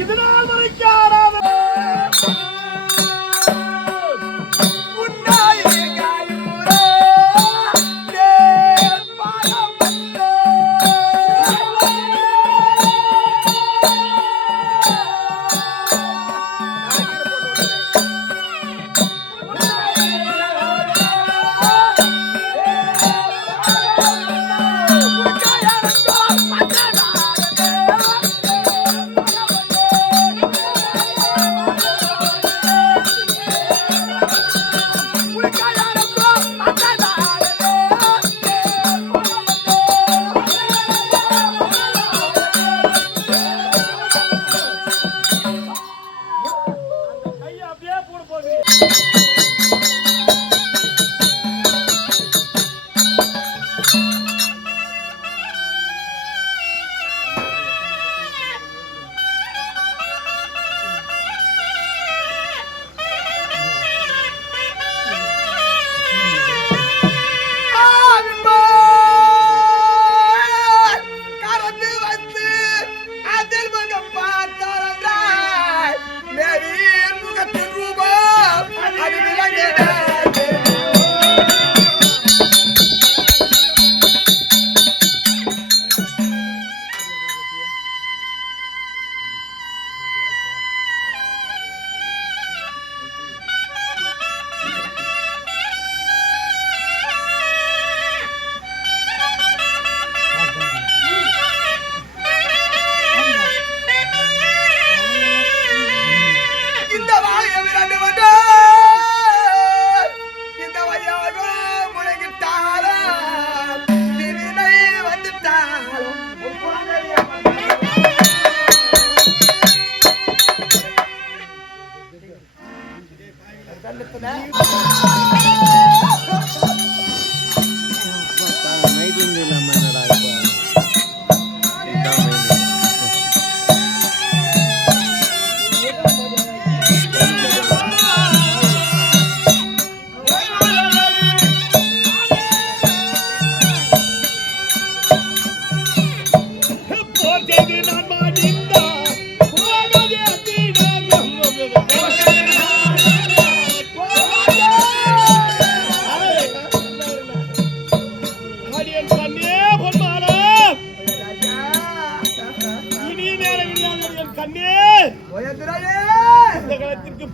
இதனால் வரைக்காராத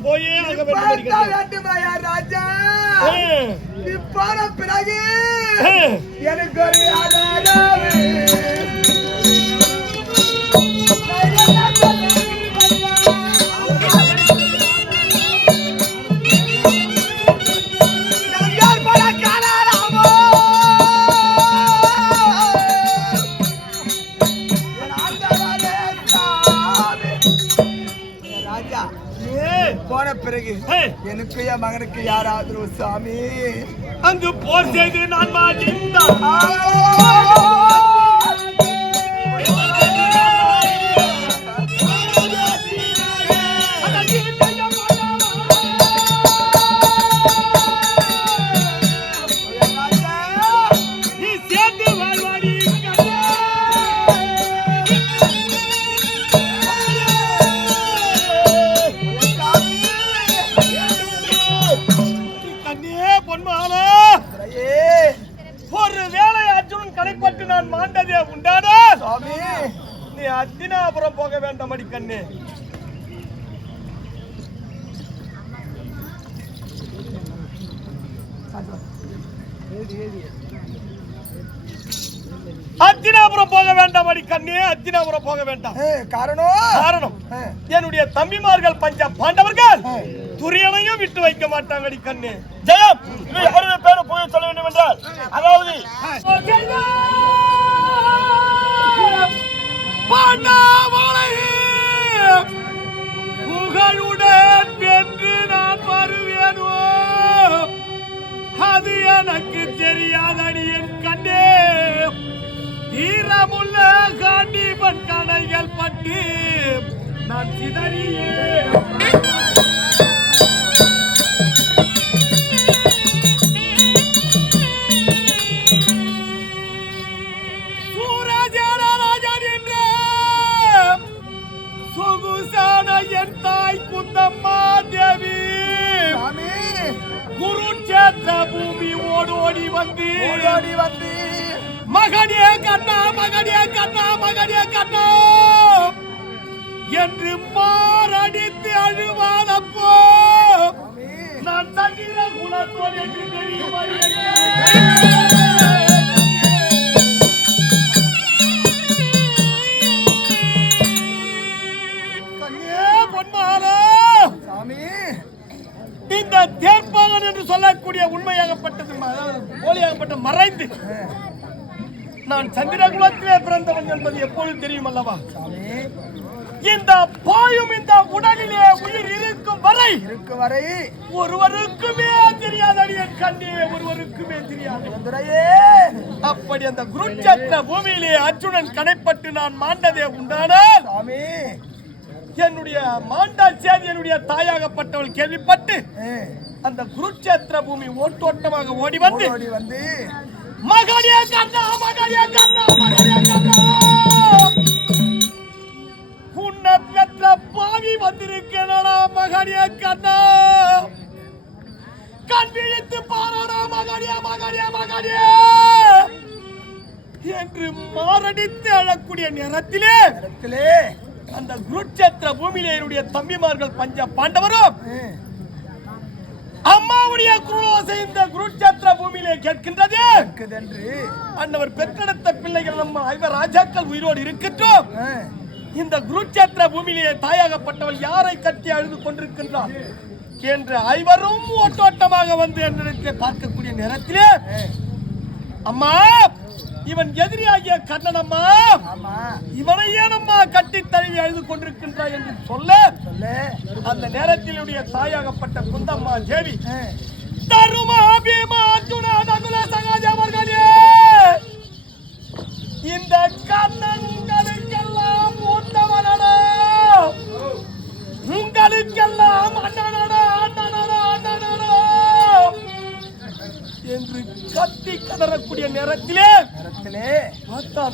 போயே ஆக வேண்டும் ராஜா. பிறகு எனக்கு ஒரு போன பிறகு எனக்கு என் மகனுக்கு யாராவது சாமி அங்கு போர் செய்து நான் மாட்டேன். அத்தினாபுரம் போக வேண்டாம் அடி கண்ணே. அத்தினாபுரம் போக வேண்டாம் அடி கண்ணே. அத்தினாபுரம் போக வேண்டாம். காரணம் என்னுடைய தம்பிமார்கள் பஞ்ச பாண்டவர்கள் துரியனையும் விட்டு வைக்க மாட்டாங்க அடி கண்ணே. ஜெயம் யாருடைய பேரை போய் சொல்ல வேண்டும் என்றால் அதாவது பாண்டாவளை புகழுடன் வென்று நான் அது எனக்கு தெரியாதடி என் கண்ணே ஈரமுள்ள காண்டிபன் கணைகள் பட்டு நான் சிதறியே என் தாய் குந்தம்மா தேவி குருட்சேத்திர பூமி ஓடோடி வந்து மகனே கண்ணா மகனே கண்ணா மகனே கண்ணா என்று மாரடித்து அழுவாதப்போ நான் தண்ணீர குலத்தோடு என்று தெரியுமா இந்த தேர்ப்பாளன் என்று சொல்லக்கூடிய உண்மையாகப்பட்டது போலியாகப்பட்ட மறைந்து நான் சந்திரகுலத்திலே பிறந்தவன் என்பது எப்பொழுது தெரியும் அல்லவா இந்த பாயும் இந்த உடலிலே உயிர் இருக்கும் வரை ஒருவருக்குமே தெரியாதடி என் கண்ணே ஒருவருக்குமே தெரியாது அப்படி அந்த குருட்சேத்திர பூமியிலே அர்ஜுனன் கடைப்பட்டு நான் மாண்டதே உண்டானால் என்னுடைய மாண்டா சேதி என்னுடைய தாயாகப்பட்டவள் கேள்விப்பட்டு அந்த குருட்சேத்திர பூமி ஓட்டோட்டமாக ஓடி வந்து மகனே கண்ணா மகனே கண்ணா மகனே கண்ணா உன்னை பெற்ற பாவி வந்திருக்கேனடா மகனே கண்ணா கண் விழித்து பாராடா மகனே மகனே மகனே என்று மாரடித்து அழக்கூடிய நேரத்திலே அந்த குருட்சேத்திர பூமியிலே என்னுடைய தம்பிமார்கள் பஞ்ச பாண்டவரும் அம்மாவுடைய குருலோசை இந்த குருட்சேத்திர பூமியிலே கேட்கின்றது அன்னவர் பெற்றெடுத்த பிள்ளைகள் நம்ம ஐவர் ராஜாக்கள் உயிரோடு இருக்கட்டும் இந்த குருட்சேத்திர பூமியிலே தாயாகப்பட்டவள் யாரை கட்டி அழுது கொண்டிருக்கின்றார் என்று ஐவரும் ஓட்டோட்டமாக வந்து என்னிடத்தை பார்க்கக்கூடிய நேரத்திலே அம்மா இவன் எதிரியாகிய கண்ணன் அம்மா இவனை ஏனம்மா கட்டி தழுவி அழுது கொண்டிருக்கின்றாய் என்று சொல்ல அந்த நேரத்தினுடைய தாயாகப்பட்ட குந்தம்மா தேவி தருமா பீமா அர்ஜுனா நகுல சகாதே அவர்களே இந்த கண்ணன் உங்களுக்கெல்லாம் மூத்தவனடா உங்களுக்கெல்லாம் அண்ணனடா அண்ணனடா அண்ணனடா என்று கத்தி கதறக்கூடிய நேரத்திலே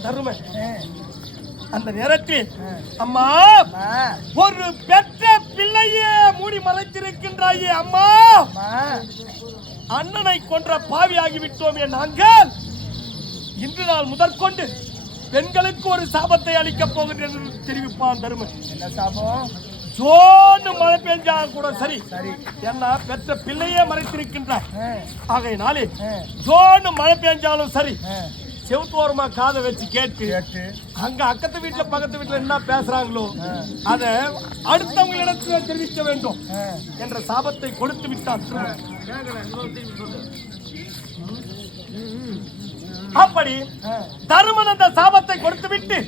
தருமன் அந்த நேரத்தில் அம்மா ஒரு பெற்ற பிள்ளையே மூடி மறைத்திருக்கின்றாயே அம்மா அண்ணனை கொன்ற பாவியாகி விட்டோமே நாங்கள் இன்று நாள் முதற்கொண்டு பெண்களுக்கு ஒரு சாபத்தை அளிக்கப் போகின்றேன் என்று தெரிவிப்பான் தருமன். என்ன சாபம்? ஜோன்னு மழை பெஞ்சா கூட சரி என்ன பெற்ற பிள்ளையே மறைத்திருக்கின்றார் ஆகையினாலே ஜோன்னு மழை பெஞ்சாலும் சரி செவுத்தோரமா காதை வச்சு கேட்டு அங்க அக்கத்து வீட்டுல பக்கத்து வீட்டுல என்ன பேசுறாங்களோ அத அடுத்தவங்களிடத்துல தெரிவிக்க வேண்டும் என்ற சாபத்தை கொடுத்து விட்டான். அப்படி தருமன் அந்த சாபத்தை கொடுத்து விட்டு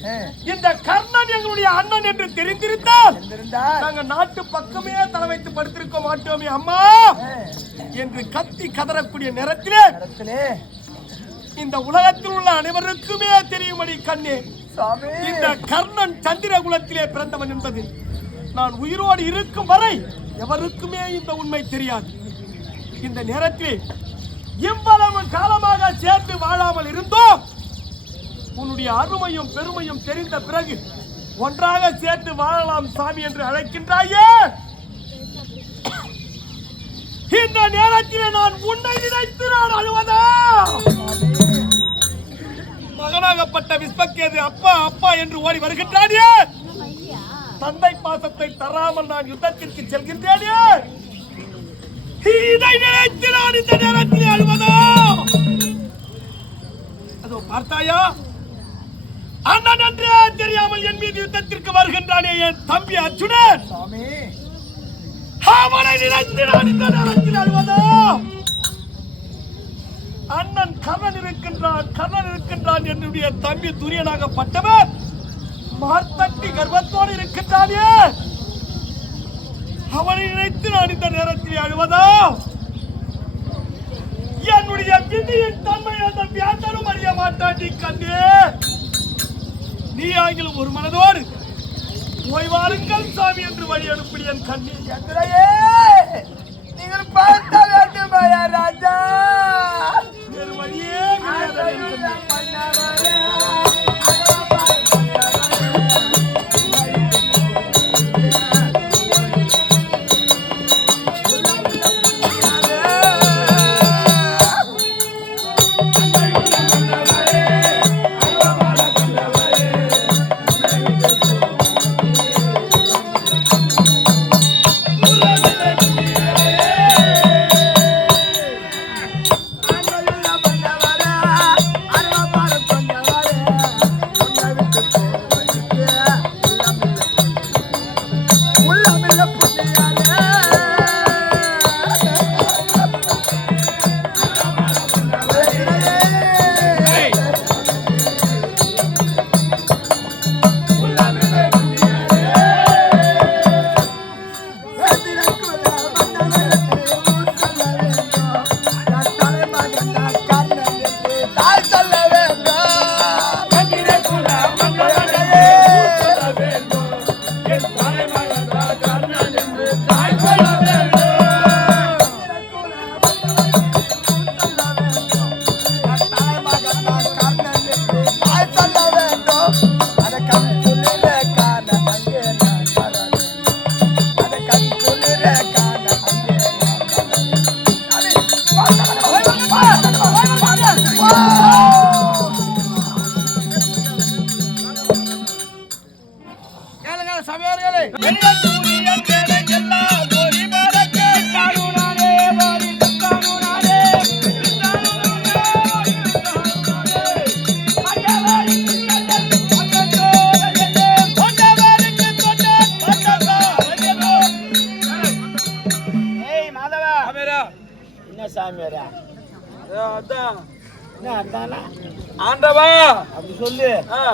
இந்த கர்ணன் எங்களுடைய அண்ணன் என்று தெரிந்திருந்தால் நாங்க நாட்டு பக்கமே தலை வைத்து படுத்திருக்க மாட்டோமே அம்மா என்று கத்தி கதறக்கூடிய நேரத்திலே இந்த உலகத்தில் உள்ள அனைவருக்குமே தெரியும்படி கண்ணே இந்த கர்ணன் சந்திரகுலத்திலே பிறந்தவன் என்பது நான் உயிரோடு இருக்கும் வரை எவருக்குமே இந்த உண்மை தெரியாது. இந்த நேரத்திலே இவ்வளவு காலமாக சேர்ந்து வாழாமல் இருந்தோம். உன்னுடைய அருமையும் பெருமையும் தெரிந்த பிறகு ஒன்றாக சேர்ந்து வாழலாம் சாமி என்று அழைக்கின்றாயே. இந்த நேரத்தில் நான் உன்னை நினைத்து நான் அழுவதா? மகனாகப்பட்ட விஸ்வக்கேது அப்பா அப்பா என்று ஓடி வருகின்றானே. தந்தை பாசத்தை தராமல் நான் யுத்தத்திற்கு செல்கின்றேனே. இதை நினைத்து நான் இந்த நேரத்தில் அழுவதா? அதோ பார்த்தாயா, அண்ணன் என்றே தெரியாமல் என் மீது யுத்தத்திற்கு வருகின்றானே என் தம்பி அர்ஜுனன். அவனை நினைத்து நான் இந்த நேரத்தில் அழுவதா? அண்ணன் கர்ணன் இருக்கின்றான் என்னுடைய தம்பி துரியனாகப்பட்டவர் மார்த்தட்டி கர்வத்தோடு இருக்கின்றானே. அவனை நினைத்து நான் இந்த நேரத்தில் அழுவதா? என் என்னுடைய விதியின் தன்மை அந்த வியாசனும் அறிய மாட்டாண்டி கண்ணே. நீ ஆகிலும் ஒரு மனதோடு ஓய்வாருங்கள் சாமி என்று வழி அனுப்பி என் கண்ணே. நீங்கள் பார்த்த வேண்டும் ராஜா. வேறு வழியே கிடையாது. ஆண்டவா அப்படி சொல்லு.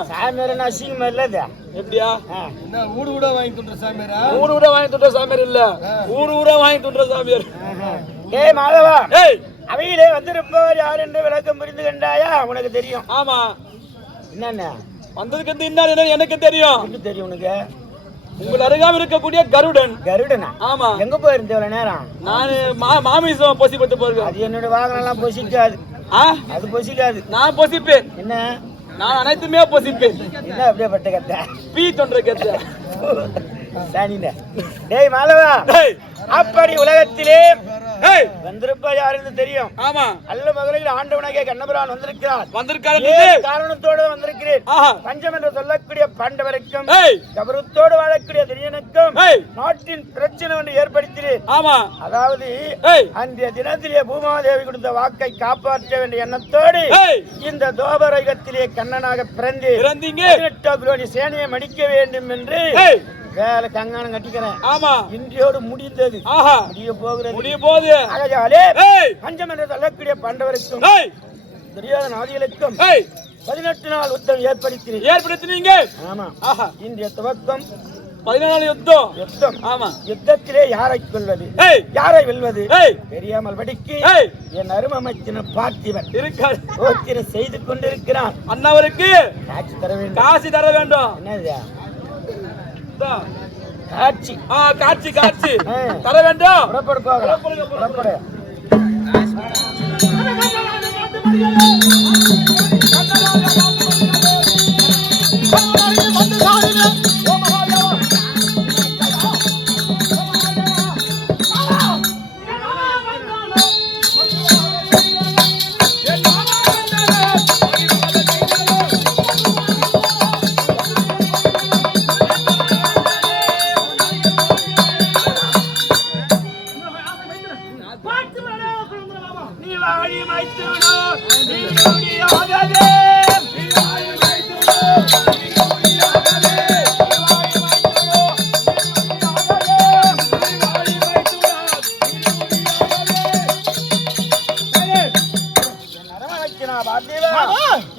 சாமியார் அசிங்கமா இல்ல. எப்படியா ஊடு ஊட வாங்கி துண்ட சாமியாரா? ஊடு ஊட வாங்கி துண்ட சாமியார் இல்ல, ஊடு ஊட வாங்கி துண்ட சாமியார். ஏய் மாதவா, அவையிலே வந்திருப்பவர் யார் என்று விளக்கம் புரிந்து கண்டாயா? உனக்கு தெரியும். ஆமா. என்னென்ன வந்ததுக்கு என்ன எனக்கு தெரியும். தெரியும் உனக்கு? உங்கள் அருகாமல் இருக்கக்கூடிய கருடன். கருடனா? ஆமா. எங்க போயிருந்த இவ்வளவு நேரம்? நானு மாமிசம் பொசி பத்து போயிருக்கேன். அது என்னோட வாகனம் எல்லாம் பொசிக்காது. அது பொசிக்காது. நான் பொசிப்பேன். என்ன? நான் அனைத்துமே பொசிப்பேன். என்ன அப்படியே பட்ட கத்த பீ தொன்ற கத்த சானின. டேய் மாலவா, அப்படி உலகத்திலே வந்திருப்ப யார் என்று தெரியும். ஆமா. அல்ல மகளிர் ஆண்டவனாகிய கண்ணபிரான் வந்திருக்கிறார். காரணத்தோடு வந்திருக்கிறேன். பஞ்சம் என்று சொல்லக்கூடிய பாண்டவருக்கும் கபரத்தோடு வாழக்கூடிய திரியனுக்கும் நாட்டின் பிரச்சனை ஒன்று ஏற்படுத்தினேன். ஆமா. அதாவது அன்றைய தினத்திலே பூமாதேவி கொடுத்த வாக்கை காப்பாற்ற வேண்டிய எண்ணத்தோடு இந்த தோபரகத்திலே கண்ணனாக பிறந்தீங்க. சேனையை மடிக்க வேண்டும் என்று வேலை கங்கானம் கட்டிக்கிறேன். ஆமா. இன்றையோடு முடிந்தது. முடிய போகுது. பஞ்சம் என்று சொல்லக்கூடிய பாண்டவருக்கும் தெரியாத நாதிகளுக்கும் 18 நாள் யுத்தம் ஏற்படுத்தினீங்க. ஆமா. இன்றைய துவக்கம் 14 யுத்தம். ஆமா. யுத்தத்திலே யாரை கொள்வது, யாரை வெல்வது தெரியாமல் படிக்கு என் அருமமைச்சின பார்த்திவன் இருக்கார் செய்து கொண்டிருக்கிறான். அண்ணாவருக்கு காசி தர வேண்டும். என்னது காட்சி? காட்சி தர வேண்டும். புறப்படு.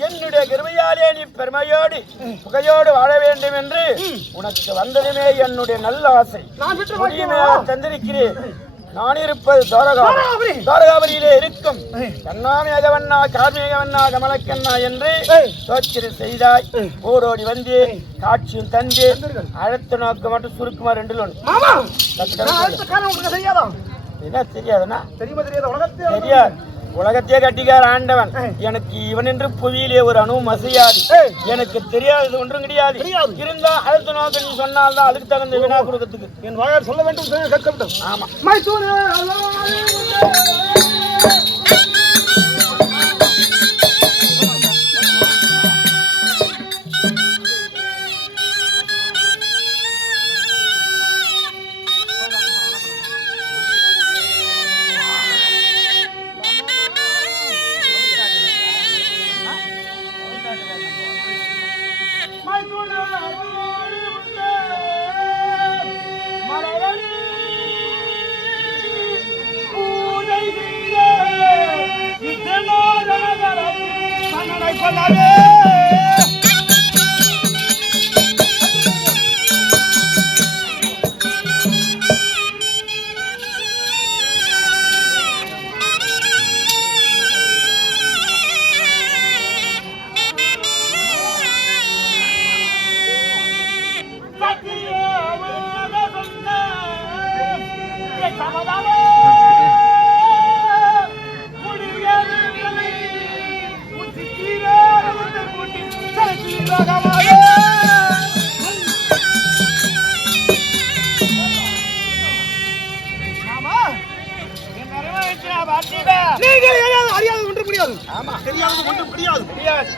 என்னுடைய கிருபையாலே நீ பெருமையோடு புகையோடு வாழ வேண்டும் என்று உனக்கு வந்ததுமே என்னுடைய நல்ல ஆசை. தந்திருக்கிறேன். நான் இருப்பது தாரகாபுரியிலே இருக்கும் கண்ணாமேகவண்ணா கார்மேகவண்ணா கமலக்கண்ணா என்று சோத்திர செய்தாய். ஓடோடி வந்து காட்சியும் தந்து அடுத்த நோக்க மட்டும் சுருக்குமா 2 என்ன தெரியாதுன்னா தெரியாது. உலகத்தையே கட்டிக்கார ஆண்டவன் எனக்கு இவன் என்று புவியிலே ஒரு அணுவும் அசையாது. எனக்கு தெரியாதது ஒன்றும் கிடையாது. இருந்தா அடுத்த நோக்க நீ சொன்னால்தான் அதுக்கு தகுந்த வினா கொடுக்கறதுக்கு என் வாயால் சொல்ல வேண்டும் கற்கப்படும். ஆமா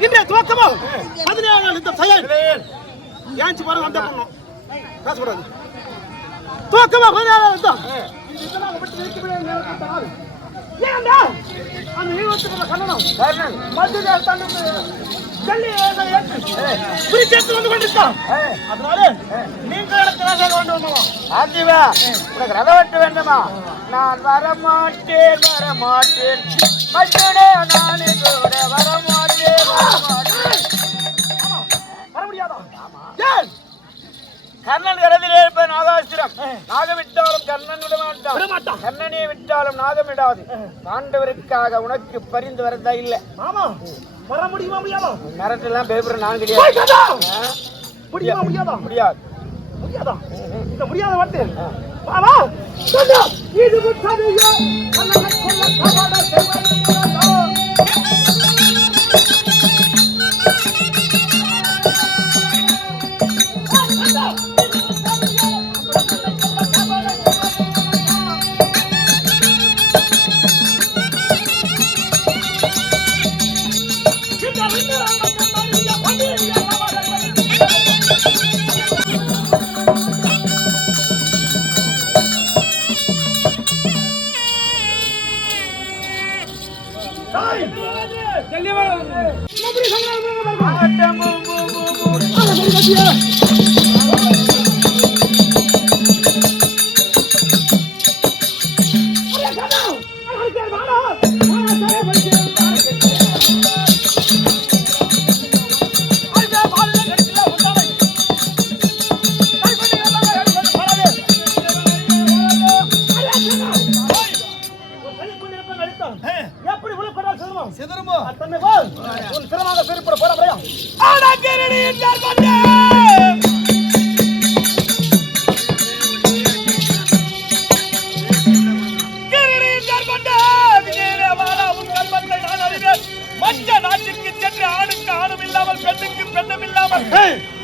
இன்றைய துவக்கமா 17 நாள் இந்த செயல் ஏஞ்சி பாருங்க அந்த பண்ணோம் பேசக்கூடாது. துவக்கமா 17 நாள் தான் அந்த ஈவத்துக்குள்ள கண்ணனம் மத்திய வந்து கொண்டிருக்கான். அதனால நீங்க எனக்கு கொண்டு வந்தோம். ஆதிவா உனக்கு ரத வெட்ட வேண்டுமா? நான் வரமாட்டேன் மட்டுடே நான் கூட வரமாட்டேன் வர முடியாதா? கர்ணன் கரதிலே இருப்ப நாகாஸ்திரம் நாகவிட்டாலும் கர்ணன் விட மாட்டான். கர்ணனை விட்டாலும் நாகம் விடாது. பாண்டவருக்காக உனக்கு பரிந்து வரதா இல்ல? ஆமா வர முடியுமா? முடியாதா? மரத்தெல்லாம் பேப்பர் நான் கிடையாது. முடியுமா? முடியாதா? முடியாது. முடியாதா? இந்த முடியாத வார்த்தை பாவா சொன்னா இது முத்ததையா அண்ணன் கொல்ல கவாட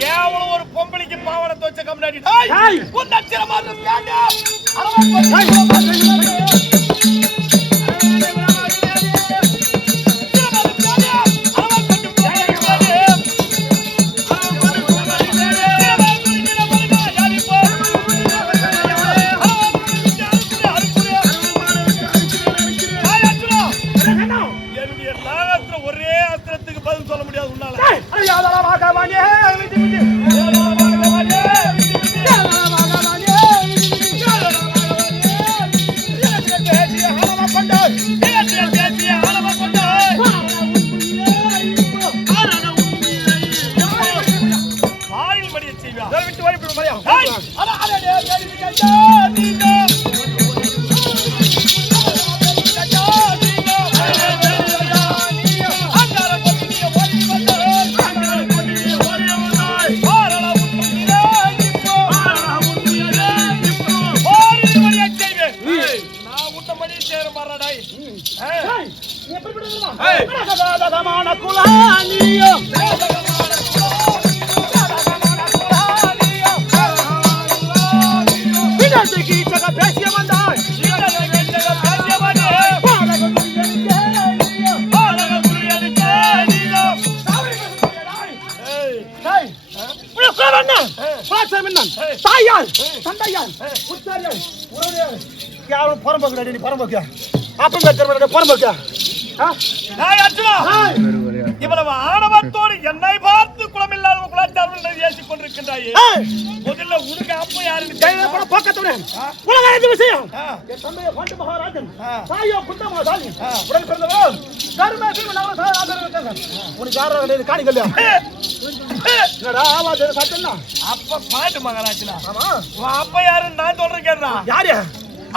செவனோ ஒரு பொம்பளைக்கு பாவனை தோச்ச கம்னாடி ஒரே அஸ்திரத்துக்கு பதில் சொல்ல முடியாது உன்னால. சேரும் வரடை பேசிய வந்தாய் தாயால் தந்தையால் புத்தாரியால் உறவுடையால் யாரும் புறம்போக்கு நீ புறம்போக்கு அப்ப புறம்போக்கு இவ்வளவு ஆணவத்தோடு என்னை பார்த்து குளமில்லாத குலாச்சாரம் ஏசிக் கொண்டிருக்கின்றாயே முதல்ல உனக்கு அப்ப யாரு பக்கத்துடன் உலக விஷயம் என் தந்தைய பாண்டு மகாராஜன் தாயோ குண்டமாதாலி உடன் பிறந்தவர் கருமே உனக்கு யாரும் காணிக்கல அப்ப பாண்டு மகாராஜனா அப்ப யாருன்னு நான் சொல்றேன் கேட்றா யாரு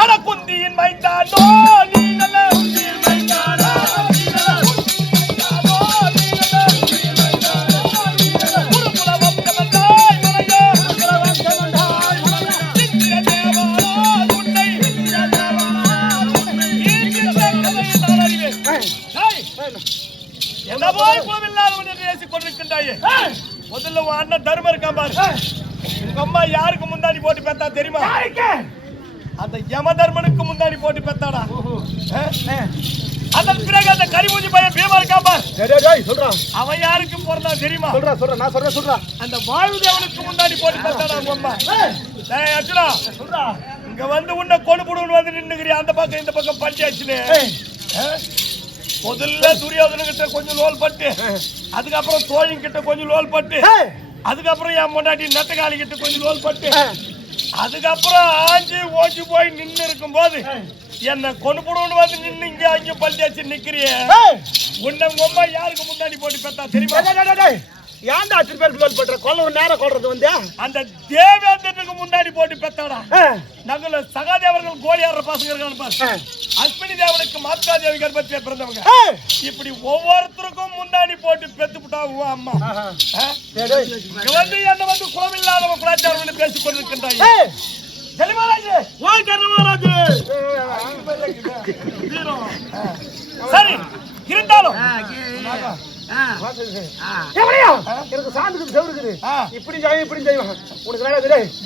அட குந்தியின் மைந்தாண்டோ நீ நல்ல குந்தியின் மைந்தாண்டோ என்ன போய் குளமில்லாதவன் என்று பேசிக் கொண்டிருக்கின்றாயே முதல்ல உன் அண்ணன் தர்மம் இருக்கான் பாரு உங்க அம்மா யாருக்கு முந்தாடி போட்டு பெத்தா தெரியுமா அந்த யம தர்மனுக்கு முந்தாடி போட்டு பெத்தாடா அதன் பிறகு அந்த கரிமூஞ்சி பையன் பீமா இருக்கான் பாரு சொல்றான் அவன் யாருக்கு பிறந்தா தெரியுமா சொல்றேன் நான் சொல்றேன் அந்த வாயுதேவனுக்கு முந்தாடி போட்டு பெத்தாடா உங்க அம்மா அர்ஜுனா சொல்றா இங்க வந்து உன்னை கொண்டு போடுன்னு வந்து நின்னுக்கிறியா அந்த பக்கம் இந்த பக்கம் பட்டியாச்சுன்னு முதல்ல துரியோதன கிட்ட கொஞ்சம் லோல் பட்டு அதுக்கப்புறம் தோழின் கிட்ட கொஞ்சம் லோல் பட்டு அதுக்கப்புறம் என் முன்னாடி நெட்டகாலி கிட்ட கொஞ்சம் லோல் பட்டு அதுக்கப்புறம் ஆஞ்சி ஓஞ்சி போய் நின்று இருக்கும் போது என்ன கொண்டு போடுவோன்னு வந்து நின்று இங்க அங்க பல்லியாச்சு நிக்கிறிய உன்னை அம்மா யாருக்கு முன்னாடி போட்டு பெத்தா தெரியுமா ஏன்டா அத்தனை பேருக்கு லோல் பண்ற கொல்ல நேரம் கொள்றது வந்து அந்த தேவேந்திரனுக்கு முன்னாடி போட்டு பெத்தாடா நாங்கள சகாதேவர்கள் கோழியாடுற பசங்க இருக்கான்னு பாரு அஸ்வினி தேவனுக்கு மாத்ராதேவி கர்ப்பத்திலே பிறந்தவங்க இப்படி ஒவ்வொருத்தருக்கும் முன்னாடி போட்டு பெத்து விட்டாங்க அம்மா வந்து என்ன வந்து குளமில்லாதவ குலாச்சாரம் பேசிக் கொண்டிருக்கின்றாங்க சரி இருந்தாலும்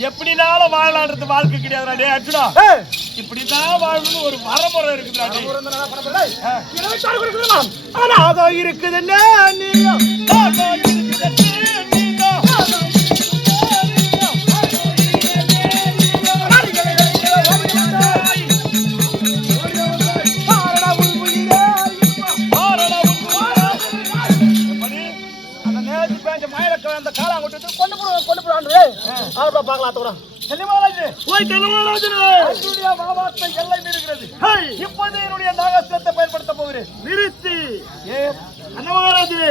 எப்படினாலும் வாழலான்றது வாழ்க்கை கிடையாது அர்ஜுனா இப்படிதான் வாழணும்னு ஒரு வரமுறை இருக்குது எல்லை மீறுகிறது இப்போது என்னுடைய நாகாஸ்திரத்தை பயன்படுத்த போகிறேன் நிறுத்தி அன்னமகாராஜே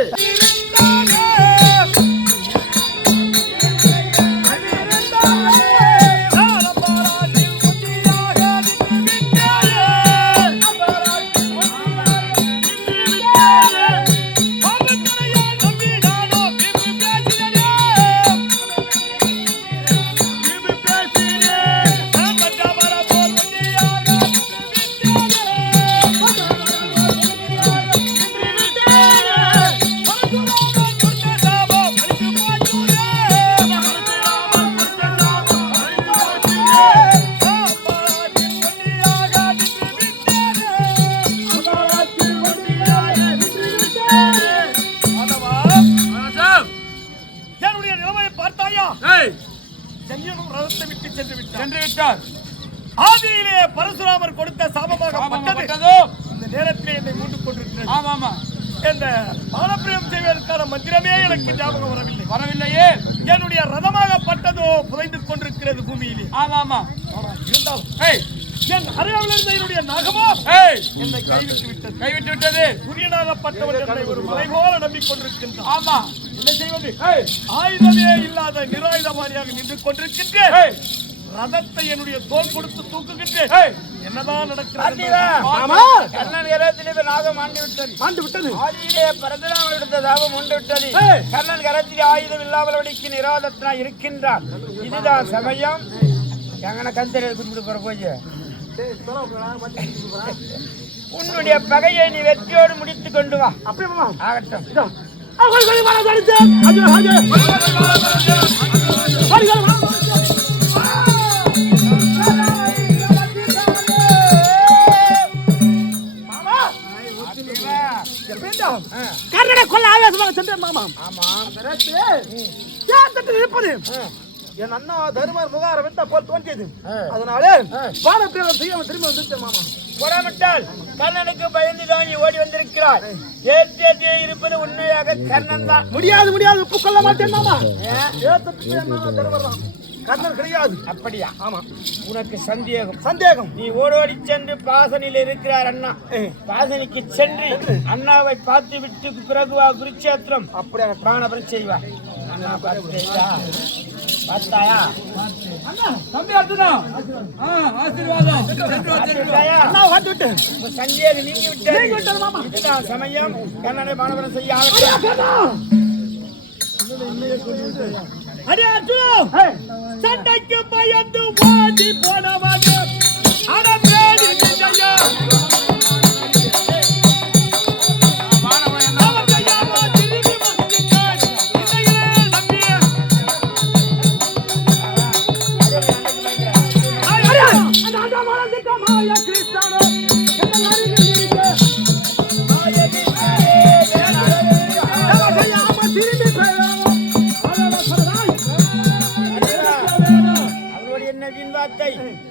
ஆதியிலே பரசுராமர் கொடுத்த சாபமாகப்பட்டது இந்த நேரத்திலே என்னை மூண்டுக் கொண்டிருக்கிறது. இந்த பாலப்பிரியம் செய்வதற்கான மந்திரமே எனக்கு ஞாபகம் வரவில்லையே. என்னுடைய ரதமாகப்பட்டதோ புதைந்து கொண்டிருக்கிறது பூமியிலே. இருந்தாலும் என் அறையாவில் இருந்த என்னுடைய நகமோ என்னை கைவிட்டு விட்டது. துரியனாகப்பட்டவர் என்னை ஒரு மலை போல நம்பிக்கொண்டிருக்கின்றான். என்ன செய்வது? ஆயுதமே இல்லாத நிராயுதமாரியாக நின்று கொண்டிருக்கின்றேன். ரதத்தை என்னுடைய தோல் கொடுத்து தூக்குகின்றேன். என்னதான் நடக்கிறது? மாண்டு விட்டது. ஆதியிலே பரசுராமர் எடுத்த சாபம் உண்டு விட்டது. கர்ணன் கரத்தில் ஆயுதம் இல்லாமலபடிக்கு நிராதத்தனா இருக்கின்றான். இதுதான் சமயம். எங்கன கந்தரை குடிப்பிட்டு போற போய் உன்னுடைய பகையை நீ வெற்றியோடு முடித்துக் கொண்டு வா. அப்படியே ஆகட்டும். கர்ணனை கொல்ல ஆவேசமாக சென்றேன் மாமா. ஆமா, இருப்பது என் அண்ணா தருமர் முகார வெட்ட போல் தோன்றியது. அதனாலே பாரப்பிரயோகம் செய்யாம திரும்பி வந்துட்டேன் மாமா. புறமிட்டால் கர்ணனுக்கு பயந்துதான் நீ ஓடி வந்திருக்கிறாய். ஏற்றே இருப்பது உண்மையாக கர்ணன் தான். முடியாது முடியாது, உப்பு கொள்ள மாட்டேன் மாமா. தருமர் தான், கர்ணன் கிடையாது. அப்படியா? ஆமா. உனக்கு சந்தேகம்? சந்தேகம். நீ ஓடோடி சென்று பாசனில் இருக்கிறார் அண்ணா. பாசனிக்கு சென்று அண்ணாவை பார்த்து விட்டு பிறகு வா குருச்சேத்திரம். அப்படியே பிராணபரம் செய்வா. அண்ணா பார்த்துயா? பார்த்தாயா? தம்பி அர்ஜுனா, ஆசீர்வாதம். அண்ணா வந்துட்டு சந்தேகம் நீங்கி விட்டது மாமா. இதுதான் சமயம். கண்ணனை பானபரம் செய்ய அடே அர்ஜுனா, சண்டைக்கு பயந்து ஓடி போனவன் அடமேடி நிஜயா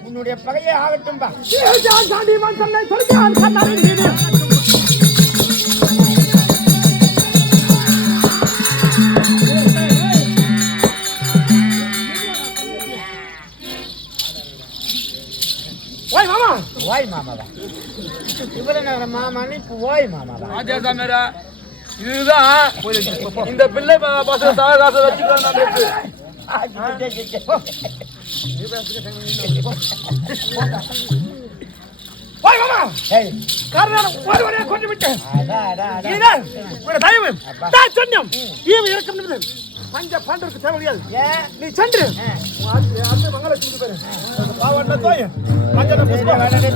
உன்னுடைய பகையை ஆகட்டும் பா. ஓய் மாமா, ஓய் மாமாவா? இவர மாமான்னு இப்ப ஓய் மாமாவா? இதுதான் இந்த பிள்ளை பசங்க சாகாசம் வச்சுக்கலாம். கொண்டு விட்டேன். பஞ்ச பாண்டவருக்கு தேவையாது. நீ சென்று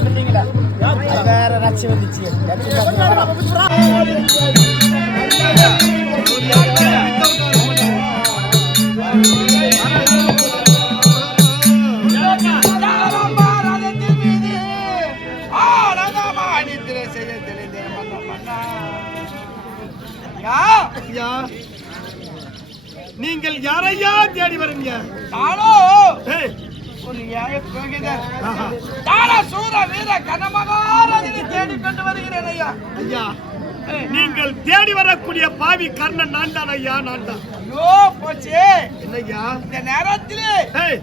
சொன்னீங்களா? வேற ரட்சி வந்துச்சு. நீங்கள் யாரையா தேடி வரீங்க? நானோ ஒரு சூர வீர கனமகாரனை தேடி கொண்டு வருகிறேன் ஐயா. ஐயா, நீங்கள் தேடி வரக்கூடிய பாவி கர்ணன் நான் தான் ஐயா, நான் தான். ஐயோ போச்சு. என்னய்யா இந்த நேரத்திலே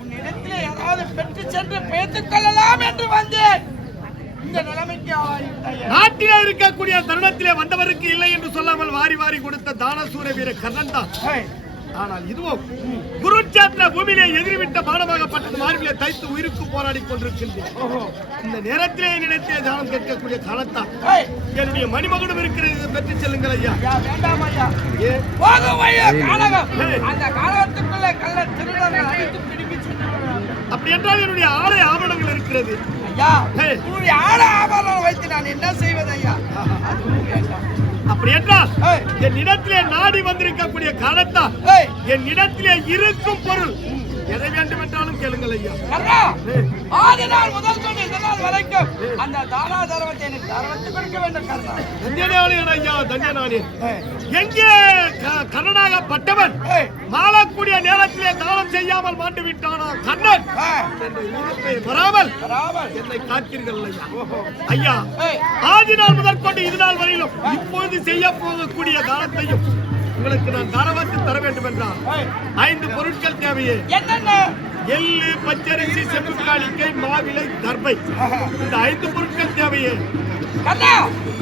உன்னிடத்திலே ஏதாவது பெற்று சென்று பேத்துக் கொள்ளலாம் என்று வந்தேன். இந்த நிலைமைக்கு நாட்டிலே இருக்கக்கூடிய தருணத்திலே வந்தவருக்கு இல்லை என்று சொல்லாமல் வாரி வாரி கொடுத்த தானசூர வீர கர்ணன் தான். ஆனால் இதுவும் குருட்சேத்திர பூமியிலே எதிர்விட்ட பானமாகப்பட்டது மார்பிலே தைத்து உயிருக்கு போராடி கொண்டிருக்கின்றேன். இந்த நேரத்திலே நினைத்தே தானம் கேட்கக்கூடிய காலத்தான் என்னுடைய மணிமகனும் இருக்கிறது. பெற்று செல்லுங்கள் ஐயா. வேண்டாம் ஐயா, போதும் ஐயா. காலகம் அந்த காலகத்துக்குள்ள கள்ள திருடர்கள் அழைத்து பிடிக்கி சென்று. அப்படி என்றால் என்னுடைய ஆடை ஆபரணங்கள் இருக்கிறது ஐயா. உன்னுடைய ஆடை ஆபரணம் வைத்து நான் என்ன செய்வது ஐயா? அப்படி என்றால் என் இடத்திலே நாடி வந்திருக்கக்கூடிய காலத்தா என் இடத்திலே இருக்கும் பொருள் எதை வேண்டும் என்றாலும் கேளுங்கள் ஐயா. ஆதி நாள் முதல் கொண்டு இந்த நாள் வரைக்கும் அந்த தானா தர்மத்தை எனக்கு தரவத்து கொடுக்க வேண்டும் கர்ணா. தன்யனானேன் ஐயா, தன்யனானேன். எங்கே கர்ணனாகப்பட்டவன் மாளக்கூடிய நேரத்திலே தானம் செய்யாமல் மாண்டு விட்டானா கர்ணன் வராமல் என்னை காத்தீர்கள் ஐயா. ஐயா, ஆதி நாள் முதற்கொண்டு இது நாள் வரையிலும் இப்பொழுது செய்ய போகக்கூடிய தானத்தையும் உங்களுக்கு நான் தாரவாத்து தர வேண்டும் என்றால் 5 பொருட்கள் தேவையே. என்னென்ன? எள்ளு, பச்சரிசி, செப்பு காணிக்கை, மாவிலை, தர்பை. இந்த 5 பொருட்கள் தேவையே. கர்ணா,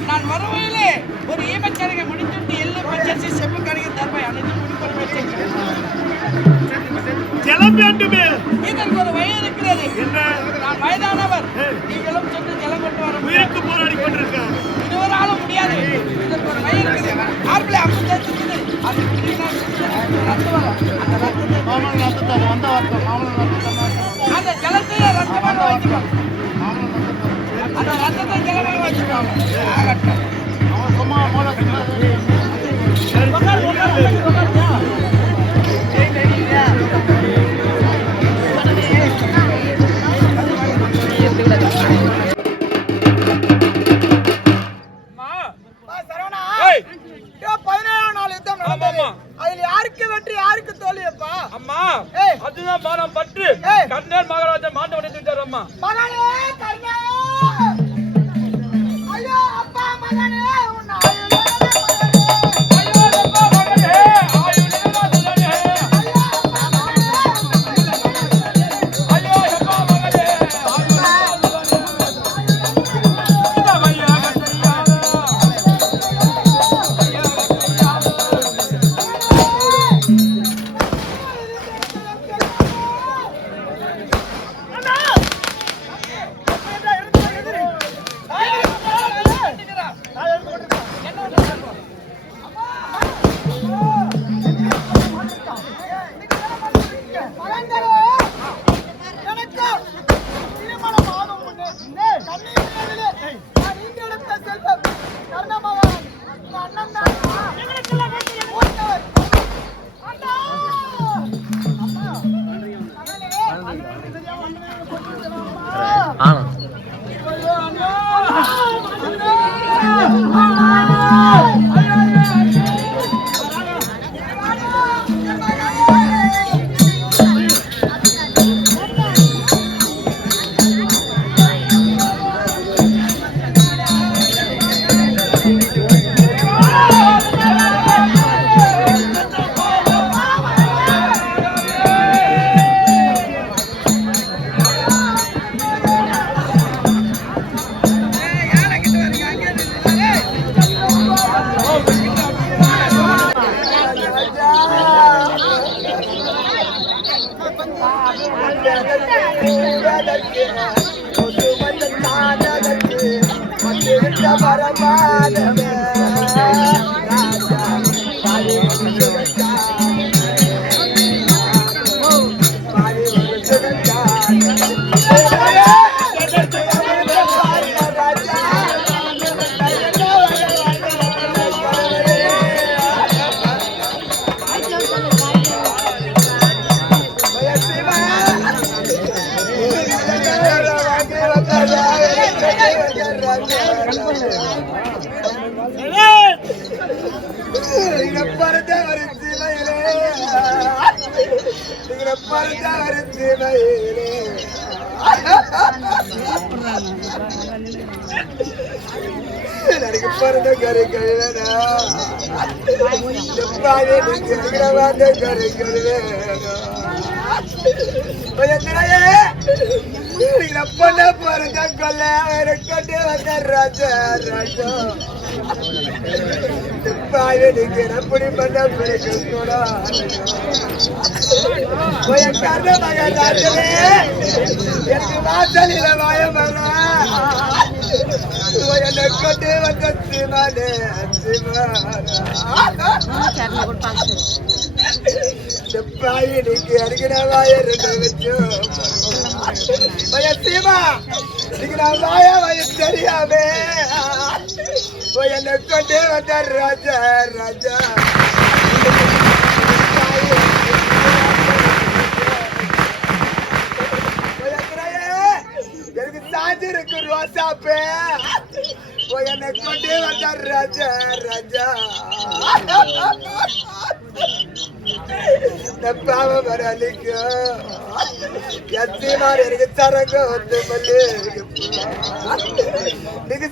நான் வருவையிலே ஒரு ஈமச்சரகை முடித்துட்டு எள்ளு, பச்சரிசி, செப்பு காணிக்கை, தர்பை அனைத்து முடிப்பது ஜலம் வேண்டுமே. இதற்கு ஒரு வயது இருக்கிறது. என்ன? நான் வயதானவர். நீங்களும் சென்று ஜலம் கொண்டு வர உயிருக்கு போராடி கொண்டிருக்க இதுவராலும் முடியாது. இதற்கு ஒரு வயது இருக்குது. ஆர்பிளை அமுதத்து அது ரத்தம் வரும். அந்த ரத்தத்தை மாமன் ரத்தத்தை வந்த ரத்தம் மாமன் ரத்தத்தை அந்த ஜலத்தையே ரத்தமாக வைத்துக்கோ. அதுதான் மானம் பற்று கண்ணன் மகாராஜன் மாண்ட உடைத்துட்டார் அம்மா.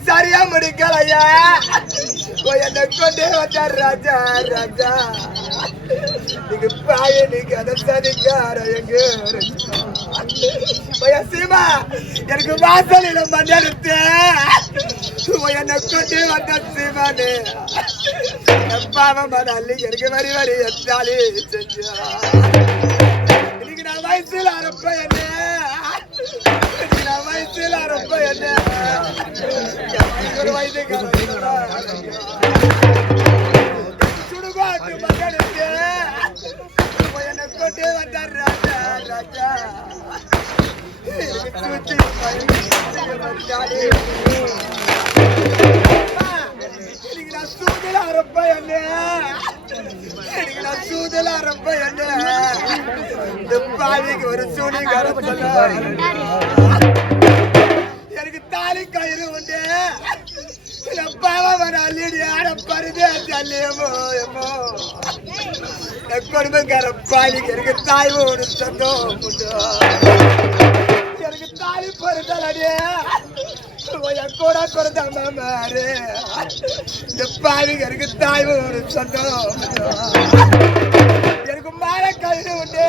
சரியா முடிக்கலையா ராஜா ராஜா நீங்க பாய நீங்க அதை சரிக்கார எங்க சீமா எனக்கு வாசலில மண்ணெடுத்து என்னை கொண்டு வந்த சீமானே பாவம் அள்ளி எனக்கு வரி வரி எத்தாலி செஞ்சா இன்னைக்கு நான் வயசுல அரப்ப என்ன நான் வயசுல அரப்ப என்ன ஒரு வயதுக்கார சுடுகாட்டு மகனுக்கு என்னை கொண்டு வந்தார் ராஜா ராஜா எனக்கு தூச்சி ரொம்ப என்ன எனக்கு நான் சூதலா ரொம்ப என்ன பாவிக்கு ஒரு சூனிகார எனக்கு தாலி கயிறு உண்டு பாவன் அள்ளிடி ஆட பருது அல்லையமோ எம்மோ கொடுமைக்கார பாலிக்கு எனக்கு தாய் ஒரு சொந்தம் எனக்கு தாலி பொறுத்தலடியே கூட பிறந்த மாமாரு இந்த பாவிக்கு எனக்கு தாய் ஒரு சொந்தம் எனக்கு மாலை கயிறு உண்டு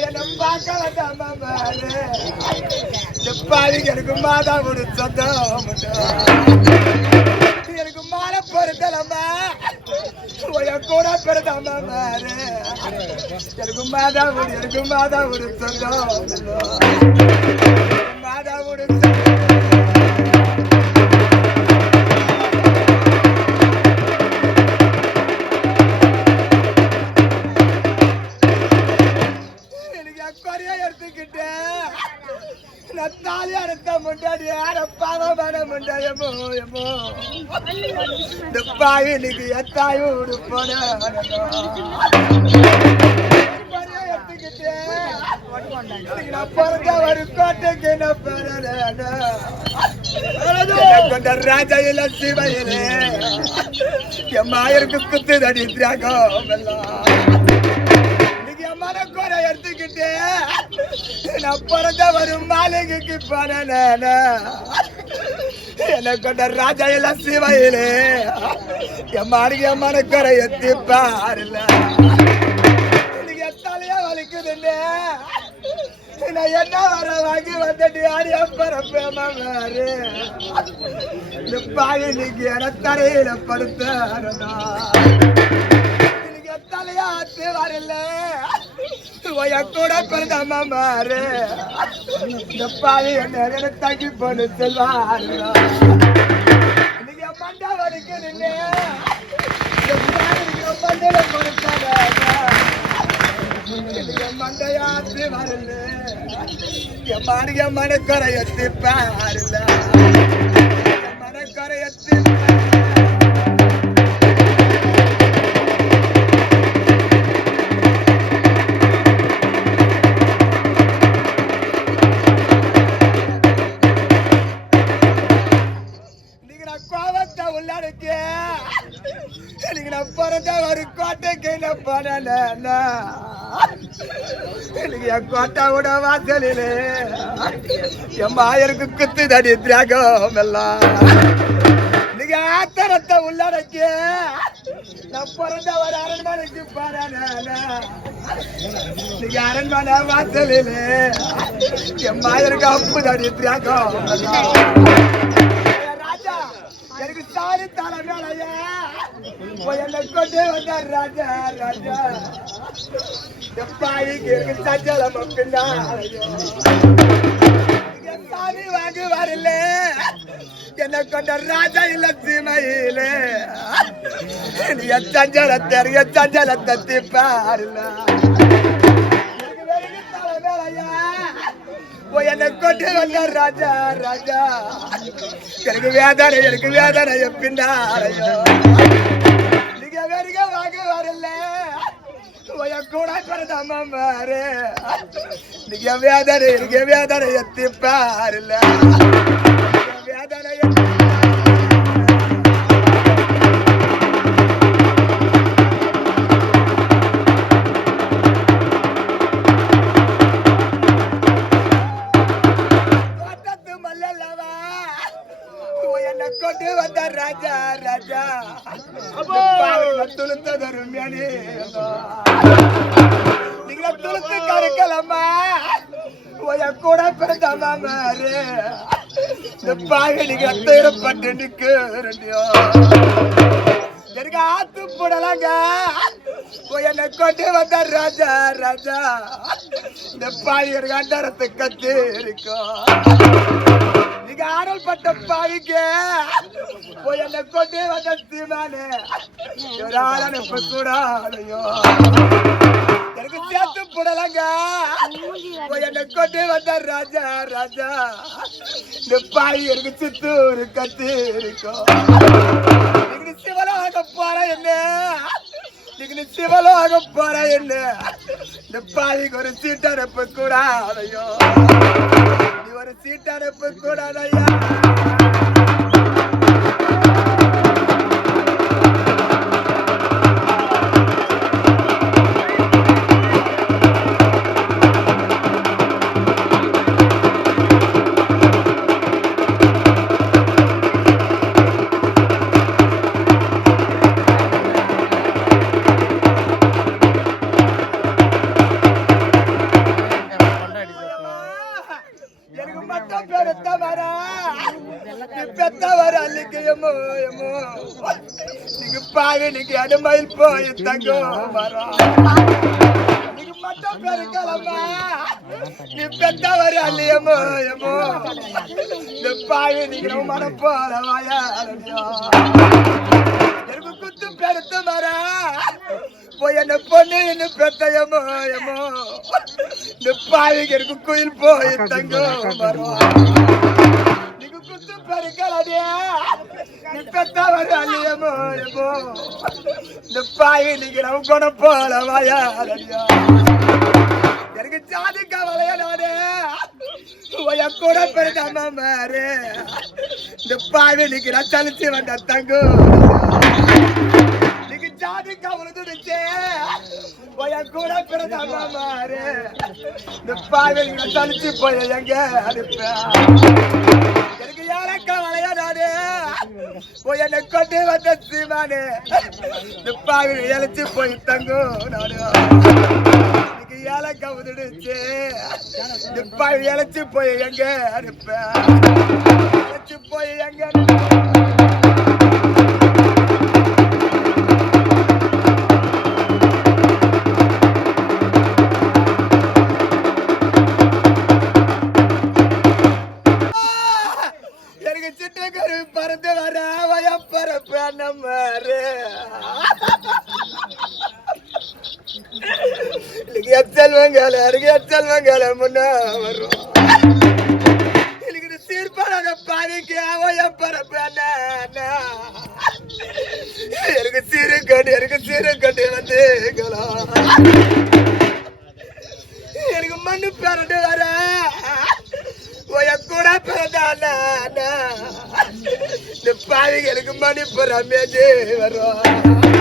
என்ன பார்க்க வந்த மாமாரு இந்த பாவிக்கு எனக்கு மாதா ஒரு சொந்தம் எனக்கு மாலை பொறுத்தலம்மா கூட பிறந்த மாமாரு எனக்கு மாதா ஒரு சொந்தம் மாதா ஒரு ராஜா இல்ல சிவையிலே என் மாயருக்கு குத்து தடித்ராகோ மனக்கோரை எடுத்துக்கிட்டு நான் பிறந்த வரும் மாளிகைக்கு போனேன் எனக்கு ராஜா எல்லாம் சிவையிலே என் மனக்கோரை எத்தி பாருல தலையா வலிக்குதுன்னு நான் என்ன வர வாங்கி வந்துட்டு ஆடிய பரப்பேமாரு இந்த பாய் இன்னைக்கு என தரையில படுத்த தலையா ஆத்து வரல கூட பிறந்த மாமாரு இந்த பாவி என்ன தங்கி போன செல்வாரு நீங்க மண்டா வரைக்கும் நின்று மண்டையில கொடுத்தாங்க மண்டையாத்து வரல என் மனக்கரையத்து பாருல மனக்கரையத்து கோட்டாவோட வாசலிலே என் மாயருக்கு குத்து தடி திராகம் எல்லாம் நீங்க ஆத்தரத்தை உள்ளடக்கி நான் பிறந்த ஒரு அரண்மனைக்கு போறேன் நீங்க அரண்மனை வாசலிலே என் மாயருக்கு அப்பு தடி திராகம் ராஜா எனக்கு சாரி தர மேலையா என்ன கொண்டு வந்தார் ராஜா ராஜா பாய்க்கு சஞ்சலம் சாமி வாங்கி வரல என்ன கொண்ட ராஜா இல்ல சீமையில சஞ்சலத்தை தீப்பாருல என்ன கொண்டு வந்த ராஜா ராஜா எனக்கு வேதனை பின்னாரையோ நீங்க வெறுக வாங்க வரல கூட பிறந்த மாமாரு நீங்க வேதனை எத்தி பாருல வேதனை கொண்டு வந்த ராஜா ராஜா துளுத்ததருமையானே நீங்க துளுத்து கருக்கலம்மா கூட பிறந்த மாமாரு பாவி நீங்க தேடப்பட்டு நிக்கு எனக்கு ஆத்து போடலாங்க என்ன கொண்டு வந்த ராஜா ராஜா இந்த பாவி எனக்கு அண்டரத்தை கத்து இருக்கும் நீங்க ஆடல் பட்ட பாவிக்கு என்ன கொண்டு வந்த சீமானே ஒரு ஆளனுப்பு கூட எனக்கு சேர்த்து போடலாங்க என்ன கொண்டு வந்த ராஜா ராஜா இந்த பாய் எனக்கு சித்தூர் கத்து இருக்கும் நீங்க சிவலாக போற என்ன நீங்க சிவலாக போற என்ன இந்த பாய்க்கு ஒரு சீட்டரப்பு கூடாதையோ நீ ஒரு சீட்டரப்பு கூடாதையா நீங்க அனுமதியில் போய் தங்கம் வரோம் நீங்க மட்டும் பெருக்கலம்மா நீ பெத்தவர் அல்லையமோ எமோ இந்த பாவி நீங்க மனம் போல வாயாடியோ எனக்கு குத்து பெருத்து மர போய் என்ன பொண்ணு என்ன பெத்தையமோ எமோ இந்த பாவிக்கு எனக்கு கோயில் போய் தங்கம் வரோம் நீங்க குத்து பெருக்கலடியா நீ பெத்தவர் அல்லையமோ எமோ இந்த பாவி நீங்க நம்ம போல வாயாடியோ எனக்கு ஜாதி கவலைய நானே கூட பெருதாம மாறு இந்த பாவி நீங்க நான் தலிச்சு வந்த தங்கு நீங்க ஜாதி கவலை துடிச்சே கூட பெருதாம மாறு இந்த பாவி நீங்க தலிச்சு போய் எங்க அனுப்ப எனக்கு யார கவலைய நானே என்னை கொண்டு வந்த சீமானே இந்த பாவி இழைச்சு போய் தங்கு நானு ஏழை கவுதுடுச்சு இப்ப இழைச்சு போய் எங்க அனுப்ப இழைச்சு போய் எங்க எனக்கு சிட்டுக்கரு பறந்து வர வயப்பரப்ப நம்ம செல்வங்கால அருகே செல்வங்கால முன்ன வரும் எனக்கு சீர்படாத பாதிக்கு அவயம் பரப்ப எனக்கு சிறு கண்டு வந்து எனக்கு மண்ணு பிறண்டு வர கூட பிறந்தான இந்த பாதிக்கு எனக்கு மணி புறமேஜி வரும்